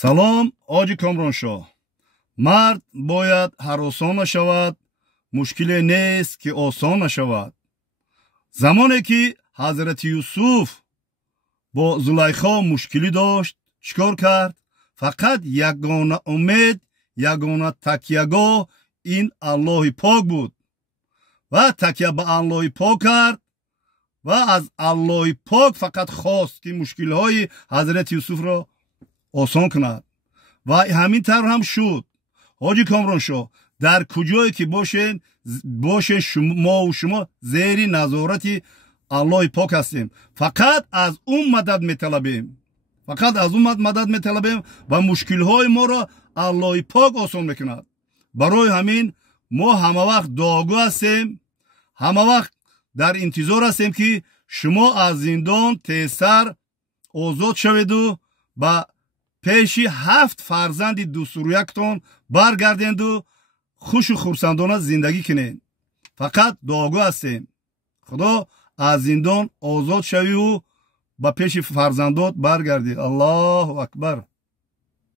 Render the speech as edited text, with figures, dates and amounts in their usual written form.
салом оҷи Комроншоҳ. Мард бояд ҳаросон нашавад, мушкиле нест ки осон нашавад. замоне ки ҳазрати Юсуф бо Зулайхо мушкилӣ дошт, чикор кард? Фақат ягона умед, ягона такягоҳ ин Аллоҳи пок буд. ва такя ба Аллоҳи пок кард ва аз Аллоҳи пок фақат хост ки мушкилҳои ҳазрати Юсуфро осон кунад. ва ҳамин тавр ҳам шуд. ҳоҷи Комроншоҳ, дар куҷое ки бошен мову шумо зери назорати Аллоҳи пок ҳастем. фақат аз ӯ мадад металабем. фақат аз ӯ мадад металабем ва мушкилҳои моро Аллоҳи пок осон мекунад. барои ҳамин мо ҳама вақт дуогӯ ҳастем, ҳама вақт дар интизор ҳастем ки шумо аз зиндон тезтар озод шаведу ба пеши 7 фарзанди дустурӯяктон баргарденду хушу хурсандона зиндагӣ кунед. фақат дуогӯ ҳастем. худо аз зиндон озод шавию ба пеши фарзандот баргардӣ. аллоҳу акбар.